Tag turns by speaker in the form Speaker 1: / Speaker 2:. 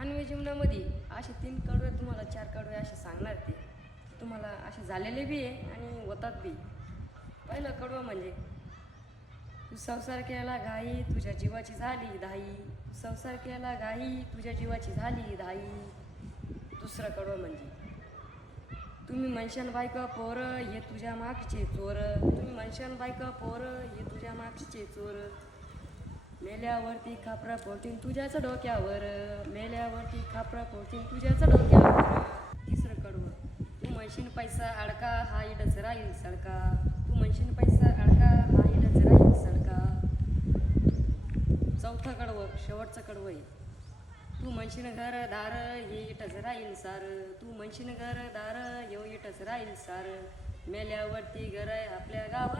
Speaker 1: मानवी जीवनामध्ये असे तीन कडवे तुम्हाला चार कडवे असे सांगणार ते. तुम्हाला असे झालेले बी आहे आणि होतात बी. पहिलं कडवं म्हणजे तू संसार केला घाई तुझ्या जीवाची झाली धाई. तू संसार केला घाई तुझ्या जीवाची झाली धाई. दुसरं कडवं म्हणजे तुम्ही मनशान बायका पोर हे तुझ्या मागचे चोर. तुम्ही मनशान बायका पोर हे तुझ्या मागचे चोर. मेल्यावरती खापरा पोटीन तुझ्याच डोक्यावर. मेल्यावरती खापरा पोटीन तुझ्याच डोक्यावर तिसरं कडवं. तू म्हणशील पैसा अडका हा डचरा येईल सडका. तू म्हणशील पैसा अडका हा डचरा येईल सडका. चौथं कडवं शेवटचं कडवं आहे तू म्हणशील घर दार हे इटच राहील सार. तू म्हणशील घर दार येऊ इटच राहील सार. मेल्यावरती घर आहे आपल्या गावाच्या